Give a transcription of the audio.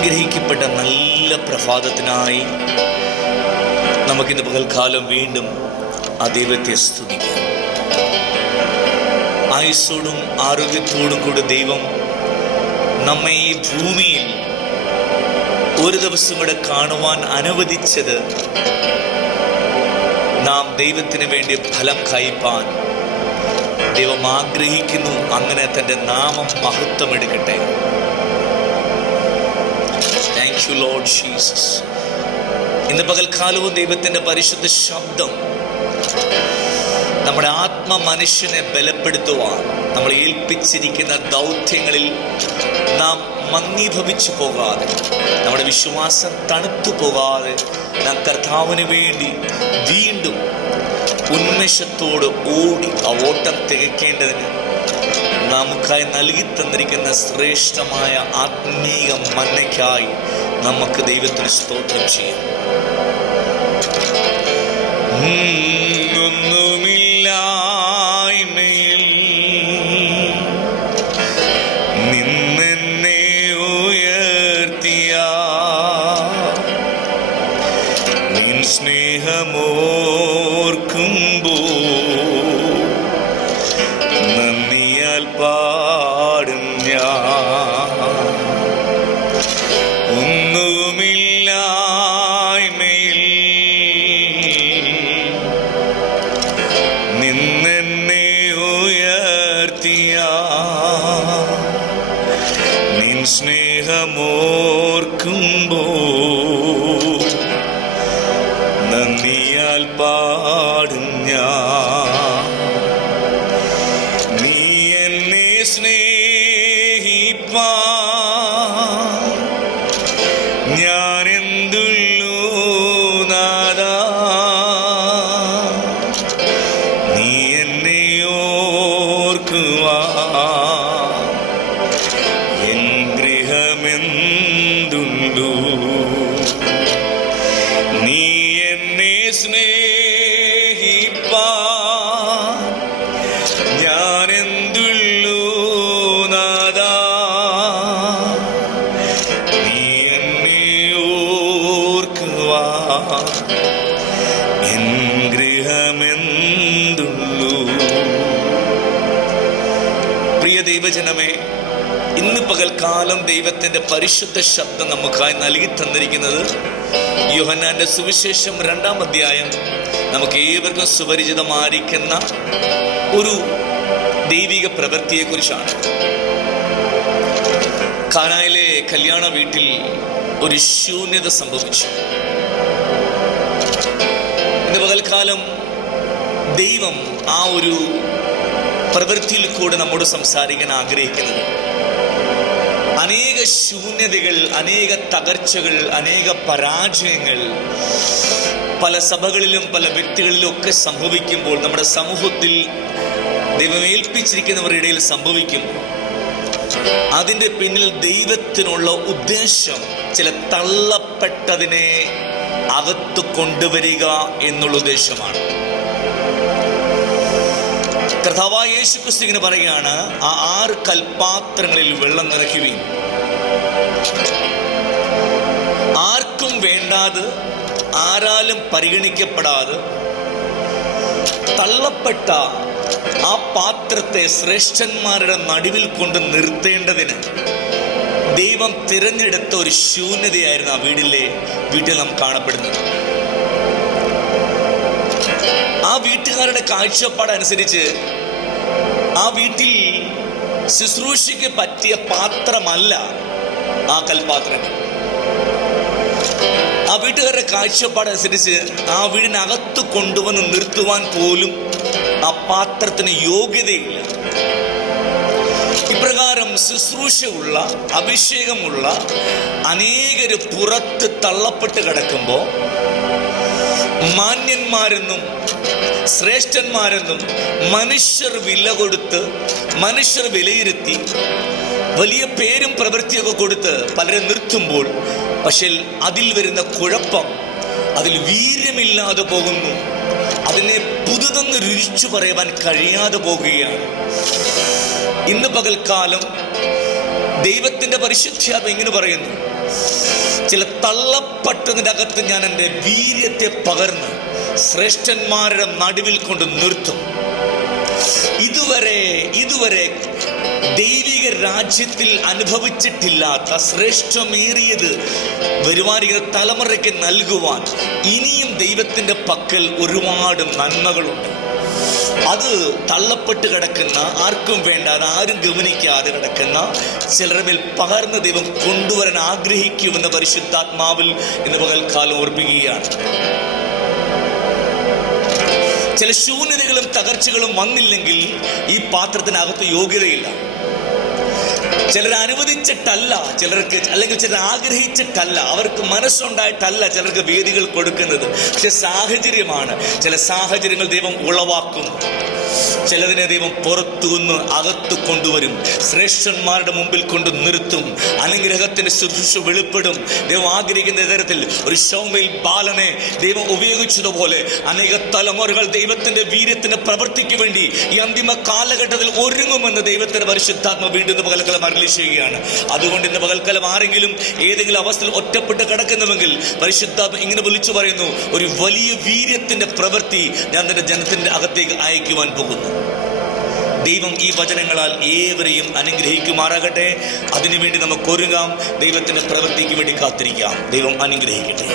അനുഗ്രഹിക്കപ്പെട്ട നല്ല പ്രഭാതത്തിനായി നമുക്കിന്ന് പകൽക്കാലം വീണ്ടും ആ ദൈവത്തെ സ്തുതിക്കാം. ആയുസ്സോടും ആരോഗ്യത്തോടും കൂടി ദൈവം നമ്മെ ഈ ഭൂമിയിൽ ഒരു ദിവസം കൂടെ കാണുവാൻ അനുവദിച്ചത് നാം ദൈവത്തിന് വേണ്ടി ഫലം കായ്പാൻ ദൈവം ആഗ്രഹിക്കുന്നു. അങ്ങനെ തൻ്റെ നാമം മഹത്വമെടുക്കട്ടെ. Thank you Lord Jesus. ഇന്ന് പകൽക്കാലവും ദൈവത്തിൻ്റെ പരിശുദ്ധ ശബ്ദം നമ്മുടെ ആത്മ മനുഷ്യനെ ബലപ്പെടുത്തുവാൻ, നമ്മൾ ഏൽപ്പിച്ചിരിക്കുന്ന ദൗത്യങ്ങളിൽ നാം മന്ദീഭവിച്ചു പോകാതെ, നമ്മുടെ വിശ്വാസം തണുത്തു പോകാതെ നാം കർത്താവിന് വേണ്ടി വീണ്ടും ഉന്മേഷത്തോട് ഓടി ആ ഓട്ടം തികയ്ക്കേണ്ടതിന് നമുക്കായി നൽകി തന്നിരിക്കുന്ന ശ്രേഷ്ഠമായ ആത്മീയ മന്നയ്ക്കായി നമുക്ക് ദൈവത്തിന് സ്തോത്രം ചെയ്യാം. ഒന്നുമില്ലായ്മയിൽ നിന്നെന്നെ ഉയർത്തിയ നിൻ സ്നേഹമോർക്കുമ്പോൾ നന്ദിയാൽ പാടും ഞാൻ. ഒന്നുമില്ലായ്മയിൽ നിന്നെന്നെ ഉയർത്തിയ നിൻ സ്നേഹമോർക്കുമ്പോൾ നന്ദിയാൽ പാടും ഞാൻ. നീ എന്നെ സ്നേഹിപ്പാൻ ഞാനെന്തുള്ളൂ നാഥാ, നീ എന്നെ ഓർക്കുവാൻ എൻ ഗൃഹമെന്തുള്ളൂ. നീ എന്നെ സ്നേഹിപ്പാൻ ഞാനെന്തുള്ളൂ നാഥാ, നീ എന്നെ ഓർക്കുവാൻ എൻ ഗൃഹമെന്തുള്ളൂ. പ്രിയ ദൈവജനമേ, ഇന്ന് പകൽക്കാലം ദൈവത്തിൻ്റെ പരിശുദ്ധ ശബ്ദം നമുക്കായി നൽകി തന്നിരിക്കുന്നത് യോഹന്നാന്റെ സുവിശേഷം 2-ാം അധ്യായം, നമുക്ക് ഏവർക്കും സുപരിചിതമായിരിക്കുന്ന ഒരു ദൈവിക പ്രവൃത്തിയെക്കുറിച്ചാണ്. കാനായിലെ കല്യാണ വീട്ടിൽ ഒരു ശൂന്യത സംഭവിച്ചു. ഇന്ന് പകൽക്കാലം ദൈവം ആ ഒരു പ്രവൃത്തിയിൽ കൂടെ നമ്മോട് സംസാരിക്കാൻ ആഗ്രഹിക്കുന്നത്, അനേക ശൂന്യതകൾ, അനേക തകർച്ചകൾ, അനേക പരാജയങ്ങൾ പല സഭകളിലും പല വ്യക്തികളിലും ഒക്കെ സംഭവിക്കുമ്പോൾ, നമ്മുടെ സമൂഹത്തിൽ ദൈവം ഏൽപ്പിച്ചിരിക്കുന്നവരുടെ ഇടയിൽ സംഭവിക്കുമ്പോൾ, അതിൻ്റെ പിന്നിൽ ദൈവത്തിനുള്ള ഉദ്ദേശം ചില തള്ളപ്പെട്ടതിനെ അകത്ത് കൊണ്ടുവരിക എന്നുള്ള ഉദ്ദേശമാണ്. കർത്താവായ യേശു ക്രിസ്തു ഇങ്ങനെ പറയുകയാണ്, ആ 6 കൽപാത്രങ്ങളിൽ വെള്ളം നിറയ്ക്കുവിൻ. ആർക്കും വേണ്ടാതെ, ആരാലും പരിഗണിക്കപ്പെടാതെ തള്ളപ്പെട്ട ആ പാത്രത്തെ ശ്രേഷ്ഠന്മാരുടെ നടുവിൽ കൊണ്ട് നിർത്തേണ്ടതിന് ദൈവം തിരഞ്ഞെടുത്ത ഒരു ശൂന്യതയായിരുന്നു ആ വീട്ടിൽ നാം കാണപ്പെടുന്നത്. ആ വീട്ടുകാരുടെ കാഴ്ചപ്പാടനുസരിച്ച് ആ വീട്ടിൽ ശുശ്രൂഷയ്ക്ക് പറ്റിയ പാത്രമല്ല ആ കൽപാത്രങ്ങൾ. ആ വീട്ടുകാരുടെ കാഴ്ചപ്പാടനുസരിച്ച് ആ വീടിനകത്ത് കൊണ്ടുവന്ന് നിർത്തുവാൻ പോലും ആ പാത്രത്തിന് യോഗ്യതയില്ല. ഇപ്രകാരം ശുശ്രൂഷയുള്ള, അഭിഷേകമുള്ള അനേകര് പുറത്ത് തള്ളപ്പെട്ട് കിടക്കുമ്പോൾ മാന്യന്മാരെന്നും ശ്രേഷ്ഠന്മാരെന്നും മനുഷ്യർ വില കൊടുത്ത്, മനുഷ്യർ വിലയിരുത്തി, വലിയ പേരും പ്രവൃത്തിയൊക്കെ കൊടുത്ത് പലരെ നിർത്തുമ്പോൾ, പക്ഷേ അതിൽ വരുന്ന കുഴപ്പം, അതിൽ വീര്യമില്ലാതെ പോകുന്നു. അതിനെ പുതുതെന്ന് രുചിച്ചു പറയുവാൻ കഴിയാതെ പോകുകയാണ്. ഇന്ന് പകൽക്കാലം ദൈവത്തിൻ്റെ പരിശുദ്ധാത്മ ഇങ്ങനെ പറയുന്നു, ചില തള്ളപ്പെട്ടതിൻ്റെ അകത്ത് ഞാൻ എൻ്റെ വീര്യത്തെ പകർന്ന് ശ്രേഷ്ഠന്മാരുടെ നടുവിൽ കൊണ്ട് നിർത്തും. ഇതുവരെ ദൈവിക രാജ്യത്തിൽ അനുഭവിച്ചിട്ടില്ലാത്ത ശ്രേഷ്ഠമേറിയത് വരുവാനിരിക്കുന്ന തലമുറയ്ക്ക് നൽകുവാൻ ഇനിയും ദൈവത്തിൻ്റെ പക്കൽ ഒരുപാട് നന്മകളുണ്ട്. അത് തള്ളപ്പെട്ട് കിടക്കുന്ന, ആർക്കും വേണ്ടാതെ, ആരും ഗവനിക്കാതെ കിടക്കുന്ന ചിലരുടെ മേൽ പകർന്ന ദൈവം കൊണ്ടുവരാൻ ആഗ്രഹിക്കുമെന്ന് പരിശുദ്ധാത്മാവിൽ ഇന്ന് പകൽക്കാലം ഓർപ്പിക്കുകയാണ്. ചില ശൂന്യതകളും തകർച്ചകളും വന്നില്ലെങ്കിൽ ഈ പാത്രത്തിനകത്ത് യോഗ്യതയില്ല. ചിലർ അനുവദിച്ചിട്ടല്ല, ചിലർക്ക് അല്ലെങ്കിൽ ചിലർ ആഗ്രഹിച്ചിട്ടല്ല, അവർക്ക് മനസ്സുണ്ടായിട്ടല്ല ചിലർക്ക് വേദികൾ കൊടുക്കുന്നത്. പക്ഷെ സാഹചര്യമാണ്. ചില സാഹചര്യങ്ങൾ ദൈവം ഉളവാക്കും. ചിലതിനെ ദൈവം പുറത്തുനിന്ന് അകത്ത് കൊണ്ടുവരും, ശ്രേഷ്ഠന്മാരുടെ മുമ്പിൽ കൊണ്ട് നിർത്തും. അനുഗ്രഹത്തിന്റെ ശുശ്രൂഷ വെളിപ്പെടും. ദൈവം ആഗ്രഹിക്കുന്ന തരത്തിൽ ഒരു ശൗമേൽ ബാലനെ ദൈവം ഉപയോഗിച്ചതുപോലെ അനേക തലമുറകൾ ദൈവത്തിന്റെ വീര്യത്തിന്റെ പ്രവൃത്തിക്ക് വേണ്ടി ഈ അന്തിമ കാലഘട്ടത്തിൽ ഒരുങ്ങുമെന്ന് ദൈവത്തിന്റെ പരിശുദ്ധാത്മ വീണ്ടും പകൽക്കാലം അരുളി ചെയ്യുകയാണ്. അതുകൊണ്ട് ഇന്ന് പകൽക്കാലം ആരെങ്കിലും ഏതെങ്കിലും അവസ്ഥയിൽ ഒറ്റപ്പെട്ട് കിടക്കുന്നുവെങ്കിൽ പരിശുദ്ധാത്മ ഇങ്ങനെ വിളിച്ചു പറയുന്നു, ഒരു വലിയ വീര്യത്തിന്റെ പ്രവൃത്തി ഞാൻ നിന്റെ ജനത്തിന്റെ അകത്തേക്ക് അയക്കുവാൻ പോകുന്നു. ദൈവം ഈ വചനങ്ങളാൽ ഏവരെയും അനുഗ്രഹിക്കുമാറാകട്ടെ. അതിനുവേണ്ടി നമുക്ക് ഒരുങ്ങാം. ദൈവത്തിന്റെ പ്രവൃത്തിക്ക് വേണ്ടി കാത്തിരിക്കാം. ദൈവം അനുഗ്രഹിക്കട്ടെ.